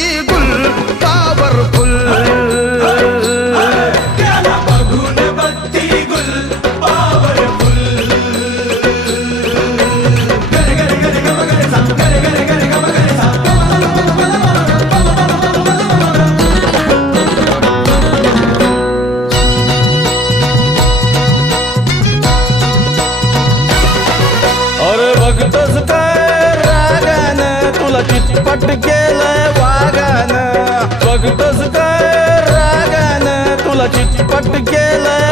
बत्ती गुल पॉवरफुल. त्याला बघून बत्ती गुल पॉवरफुल. गरे गरे गरे गम गरे सा, गरे गरे गरे गम गरे सा. अरे बघतोस काय रागानं तुला चितपट केलंय वागानं. बघतोस काय रागानं तुला चितपट केलंय